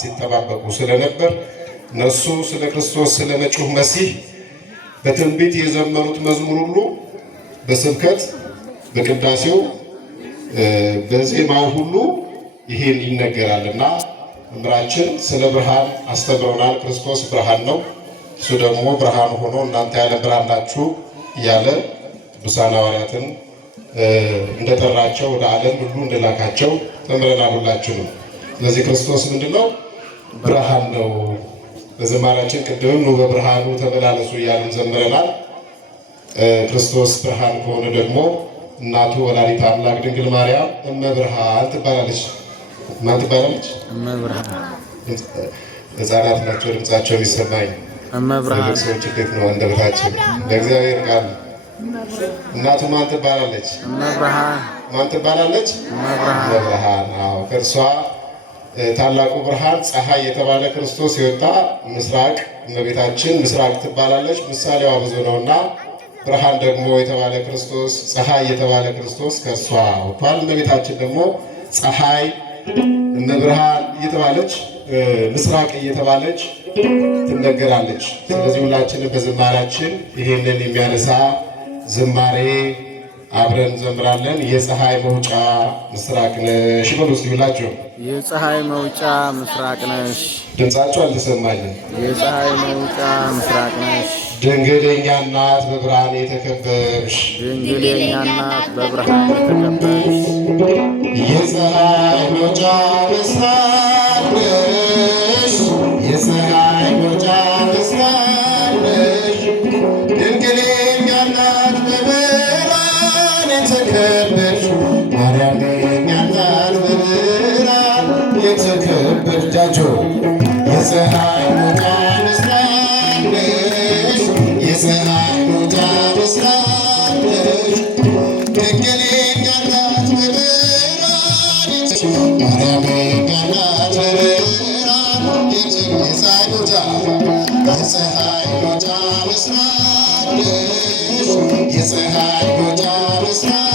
ሲጠባበቁ ስለነበር እነሱ ስለ ክርስቶስ ስለ መጪው መሲህ በትንቢት የዘመሩት መዝሙር ሁሉ በስብከት በቅዳሴው በዜማው ሁሉ ይሄን ይነገራልና መምህራችን ስለ ብርሃን አስተምረውናል። ክርስቶስ ብርሃን ነው፣ እሱ ደግሞ ብርሃን ሆኖ እናንተ ያለ ብርሃን ናችሁ እያለ ቅዱሳን ሐዋርያትን እንደጠራቸው ወደ ዓለም ሁሉ እንደላካቸው ተምረናል ሁላችንም። ስለዚህ ክርስቶስ ምንድነው? ብርሃን ነው። በዝማሬያችን ቅድም ነው በብርሃኑ ተመላለሱ እያልን ዘምረናል። ክርስቶስ ብርሃን ከሆነ ደግሞ እናቱ ወላዲተ አምላክ ድንግል ማርያም እመ ብርሃን ትባላለች። ማን ትባላለች? እመ ብርሃን። ሕፃናት ናቸው ድምጻቸው የሚሰማኝ። እመ ብርሃን ሰዎች እንዴት ነው አንደበታቸው? ለእግዚአብሔር ቃል እናቱ ማን ትባላለች? እመ ብርሃን። ማን ትባላለች? እመ ብርሃን። አዎ ከእርሷ ታላቁ ብርሃን ፀሐይ የተባለ ክርስቶስ የወጣ ምስራቅ እመቤታችን ምስራቅ ትባላለች። ምሳሌዋ ብዙ ነውና ብርሃን ደግሞ የተባለ ክርስቶስ ፀሐይ የተባለ ክርስቶስ ከእርሷ ወጥቷል። እመቤታችን ደግሞ ፀሐይ እመ ብርሃን እየተባለች ምስራቅ እየተባለች ትነገራለች። ስለዚህ ሁላችንም በዝማሬያችን ይሄንን የሚያነሳ ዝማሬ አብረን ዘምራለን። የፀሐይ መውጫ ምስራቅ ነሽ በሉ እስቲ ሁላችሁ። የፀሐይ መውጫ ምስራቅ ነሽ። ድምጻችሁ አልተሰማኝም። የፀሐይ መውጫ ምስራቅ ነሽ። ድንግለኛ እናት በብርሃን የተከበብሽ፣ ድንግለኛ እናት በብርሃን የተከበብሽ፣ የፀሐይ መውጫ ምስራቅ ነሽ። የፀሐይ መውጫ ምስራቅ ነሽ። ድንግለኛ እናት በብርሃን የተከበብሽ፣ ማርያም የእኛ እናት በብርሃን የተከበብሽ። የፀሐይ መውጫ ምስራቅ ነሽ። የፀሐይ መውጫ ምስራቅ ነሽ። ድንግለኛ እናት በብርሃን ማርያም የእኛ እናት በብርሃን የፀሐይ መውጫ ምስራቅ ነሽ። የፀሐይ መውጫ ምስራቅ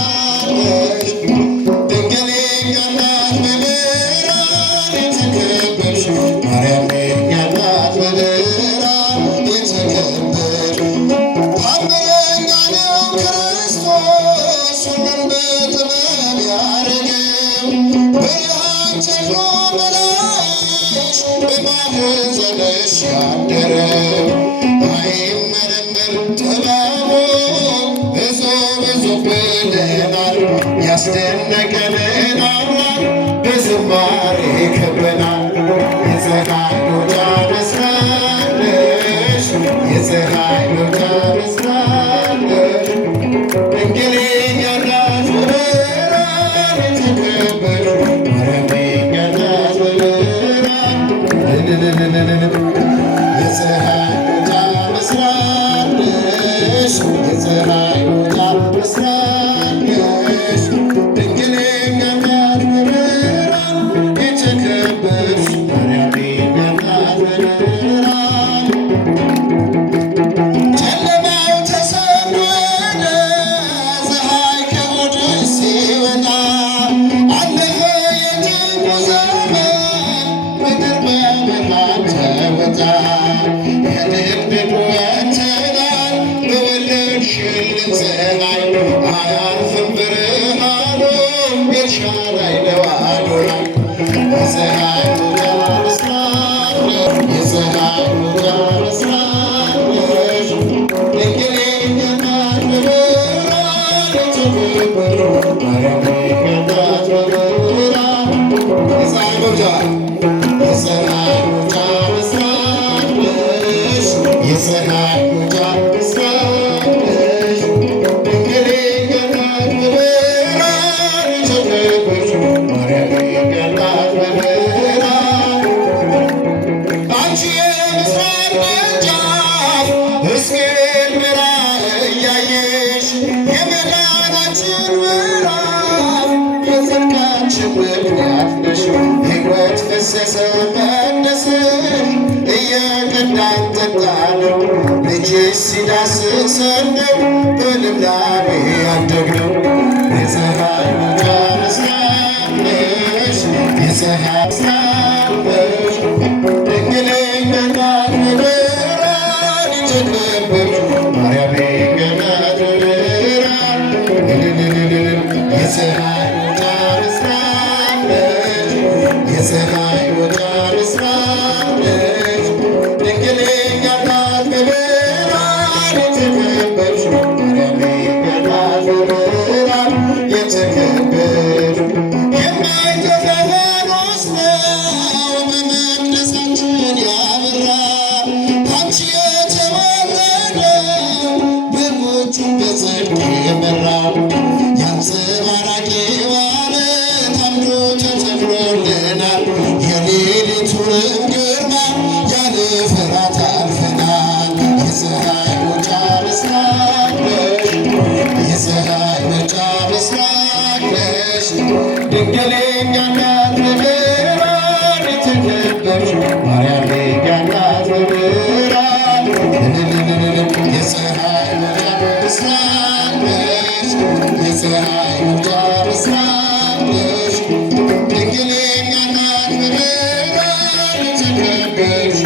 ነሽ። ድንግለኛ እናት በብርሃን የተከበብሽ፣ ማርያም የእኛ እናት በብርሃን የተከበብሽ። ታምረኛ ነው ክርስቶስ ሁሉን በጥበብ ያደረገው፣ ብርሃን ተክሎ በላይሽ በማኅፀንሽ ያደረው፣ አይመረመር ጥበቡ ብዙ ብለናል። ያስደነቀንን አምላክ በዝማሬ ከብረናል። የፀሐይ መውጫ ምስራቅ ነሽ። የፀሐይ መውጫ ምስራቅ ነሽ። ድንግለኛ እናት በብርሃን የተከበብሽ፣ ማርያም የእኛ እናት በብርሃን የፀሐይ መውጫ ምስራቅ ነሽ። የፀሐይ መውጫ ምስራቅ ነሽ። ድንግለኛ እናት በብርሃን የተከበብሽ፣ ማርያም የእኛ እናት በብርሃን ጨለማው ተሰወረ ፀሐይ ከሆድሽ ሲወጣ፣ አለፈ የጭንቁ ዘመን ምድር በብርሃን ተውጣ። የድቅድቁ ወጥተናል በወለድሽልን ፀሐይ፣ አያርፍም ብርሃኑ ኤልሻዳይ ነው አዶናይ። የፀሐይ መውጫ ምስራቅ ነሽ። የፀሐይ መውጫ ምስራቅ ነሽ። ድንግለኛ እናት በብርሃን የተከበብሽ፣ ማርያም የእኛ እናት በብርሃን የፀሐይ መውጫ ምስራቅ ነሽ። የፀሐይ መውጫ ምስራቅ ነሽ። ድንግለኛ እናት በብርሃን የተከበብሽ፣ ማርያም የእኛ እናት በብርሃን አንቺ የምስራቅ ደጃፍ እስክል ምራ እያየሽ፣ የመዳናችን ምዕራፍ የጽድቃችን ምክንያት ነሽ። ሕይወት ፈሰሰ መቅደስሽ እየቀዳን ጠጣነው፣ ልጅሽ ሲዳስሰን ነው በልምላሜ ያደግነው። የፀሐይ መውጫ ምስራቅ ነሽ። የፀሐይ ምስራቅ ነሽ። መውጫ ምስራቅ ነሽ ድንግል የእኛ እናት በብርሃን የተከበብሽ ማርያም የእኛ እናት በብርሃን የተከበብሽ የማይጠፋ ፋኖስ ነው በመቅደሳችን ያበራ አንቺ የተባረከው በጎቹን በጽድቅ የመራው ያንጸባራቂ ማለት አምዶ ተተክሎልናል የሌሊቱንም ግርማ ያለ ፍርሃት አልፈናል። የፀሐይ መውጫ ምስራቅ ነሽ የፀሐይ መውጫ ምስራቅ ነሽ ድንግል የእኛ እናት በብርሃን የተከበብሽ ማርያም የእኛ እናት በብርሃን የፀሐይ መውጫ ምስራቅ ነሽ የፀሐይ መውጫ ምስራቅ ነሽ ድንግል የእኛ እናት በብርሃን የተከበብሽ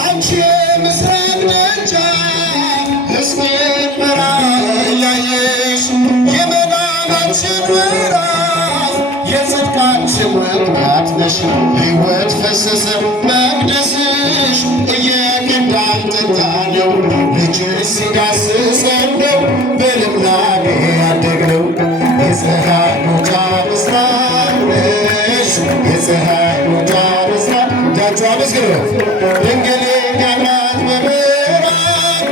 አንቺ የምስራቅ ደጃፍ ሕዝቅኤል በራእይ ያየሽ የመዳናችን ምዕራፍ የጽድቃችን ምክንያት ነሽ ሕይወት ፈሰሰ መቅደስሽ እየቀዳን ጠጣነው ልጅሽ ሲዳስሰን ነው በልምላሜ ያደግነው የፀሐይ መውጫ ምስራቅ ነሽ የፀሐይ መውጫ ምስራቅ እጃችሁ አመስግኑ ድንግል የእኛ እናት በብርሃን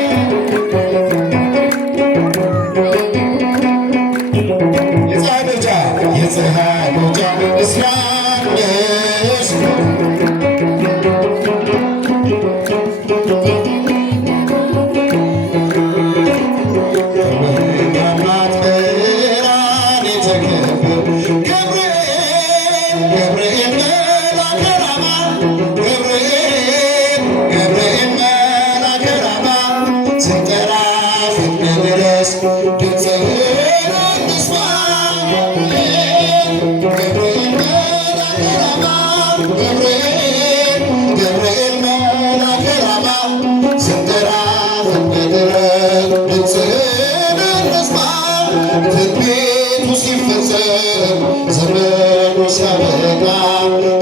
የፀሐይ መውጫ ምስራቅ ነሽ ትንቢቱ ሲፈጸም ዘመኑ ሲያበቃ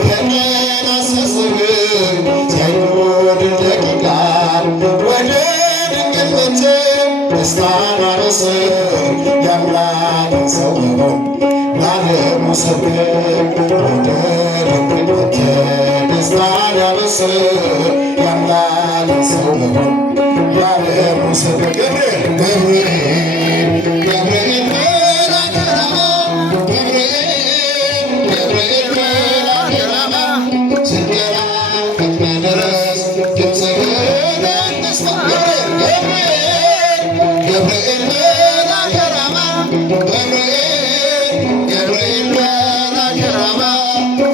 ከቀን አሳስብን ሳይጎድል ደቂቃ ወደ ድንግል መጥተን ደስታን አበስር የአምላክን ሰው መሆን ለዓለሙ ሰብከን ወደ ድንግል መጥተን ደስታን አበስር የአምላክን ሰው መሆን ለዓለሙ ሰብከን ገብርኤል ገብርኤል ገብርኤል መልአከ ራማ ስንጠራ ፈጥነህ ድረስ ድምፅህን እንስማ ገብርኤል መልአከ ራማ ገብርኤል መልአከ ራማ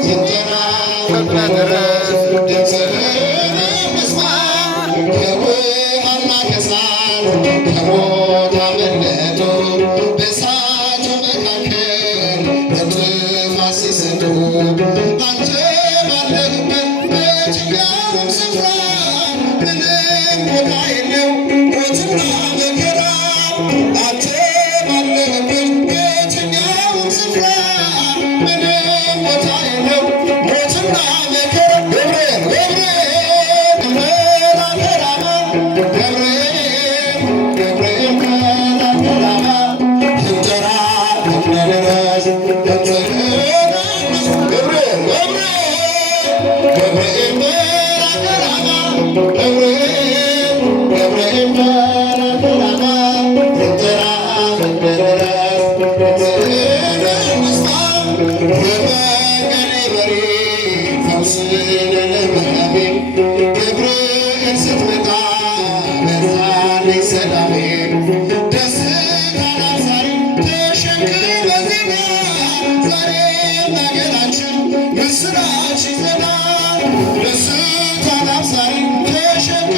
ስንጠራ ፈጥነህ ድረስ ድምፅህን እንስማ ከውሃና ከእሳት ከሞት አመለጡ በእሳቱ መካከል በጥፋት ሲሰጡ አንተ ባለህበት በየትኛውም ስፍራ ምንም ቦታ የለው ሞትና መከራ አንተ ባለህበት በየትኛውም ስፍራ ምንም ቦታ የለው ሞትና መከራ ገብርኤል መልአከ ራማ ገብርኤል መልአከ ራማ ስንጠራ ፈጥነህ ድረስ ድምፅህን እንስማ ገብርኤል መልአከ ራማ ገብርኤል መልአከ ራማ ስንጠራ ፈጥነህ ድረስ ድምፅህን እንስማ የመንገዴ መሪ ፈውስን ለሕመሜ ገብርኤል ስትመጣ በዛልኝ ሰላሜ ደስታን አብሳሪ ተሸክመ ዜና ዛሬም ነገራችን ምስራች ይዘናል ደስታን አብሳሪ ተሸክመ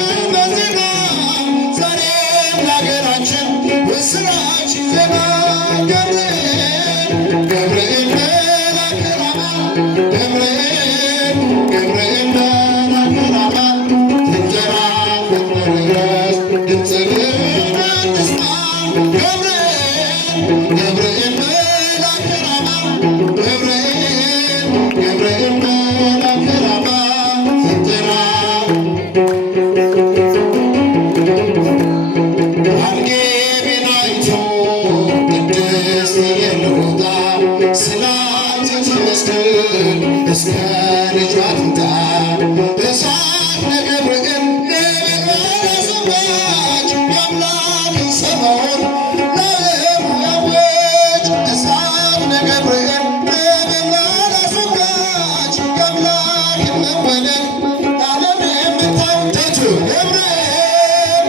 ስትመስክር እስከ ልጇ ትምጣ እሳት ለገብርኤል ነበልባል ሰማች የአምላክን ሰሞን ለዓለሙ ያወጅ እሳት ለገብርኤል ነበልባል ሰማች የአምላክን መወለድ ዓለም የምታውቀቱ ገብርኤል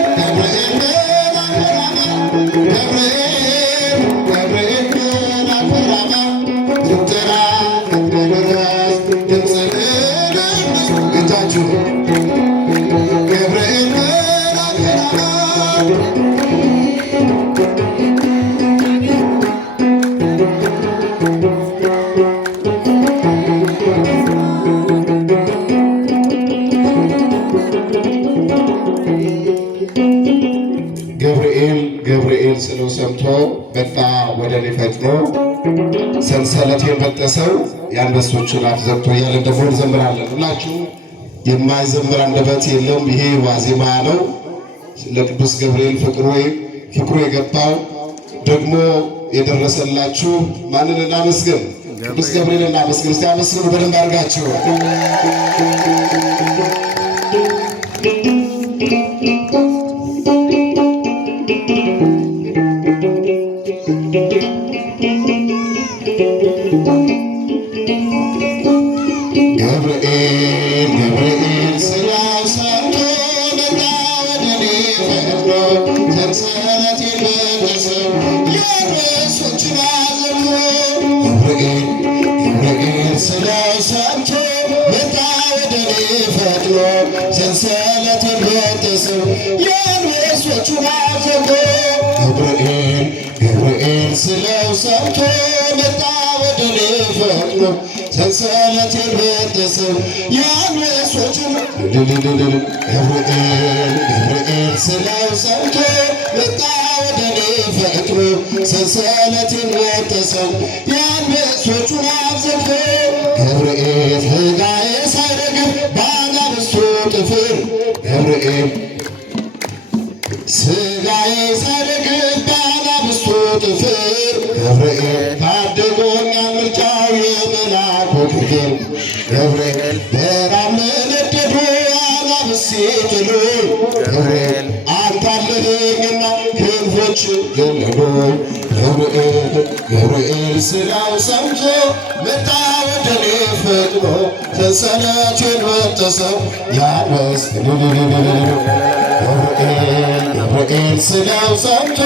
ገብርኤል ገብርኤል ስለው ሰምቶ መጣ ወደ እኔ ፈጥኖ ሰንሰለቴን በጠሰው የአንበሶችን አፍ ዘግቶ እያለን ደግሞ እንዘምራለን። ሁላችሁ የማይዘምር አንደበት የለም። ይሄ ዋዜማ ነው። ለቅዱስ ገብርኤል ፍቅሩ የገባው ደግሞ የደረሰላችሁ ማንን እናመስግን? ቅዱስ ገብርኤል እናመስግን። እስቲ አመስግኑ በደንብ አድርጋችሁ። ገብርኤል ስራው ሰርቶ መጣ ወደ እኔ ፈጥኖ ሰንሰለቴን በጠሰው የአንበሶችን አፍ ዘግቶ ገብርኤል ስራው ሰርቶ መጣ ወደ እኔ ፈጥኖ ሰንሰለቴን በጠሰው የአንበሶችን አፍ ዘግቶ ገብርኤል ስራው ሰርቶ መጣ ወደ እኔ ፈጥኖ ሰንሰለቴን በጠሰው የአንበሶችን ገብርኤል ስለው ሰምቶ መጣ ወደ እኔ ፈጥኖ ሰንሰለቴን በጠሰው የአንበሶቹን አፍ ዘግቶ ገብርኤል ሥጋዬ ሳይረግፍ በአናብስቱ ጥፍር ገብርኤል ሥጋዬ ሳይረግፍ በአናብስቱ ጥፍር ገብርኤል ታድጎኛል ምልጃው የመልአኩ ክብር ገብርኤል በራብ ለነደዱ አናብስት ሲጥሉ ገብርኤል አንተ አለኸኝና ክንፎች ገለሉ ገብርኤል ስራው ሰምቶ መጣ ወደ እኔ ፈጥኖ ሰንሰለቴን በጠሰው ገብርኤል ስራው ሰምቶ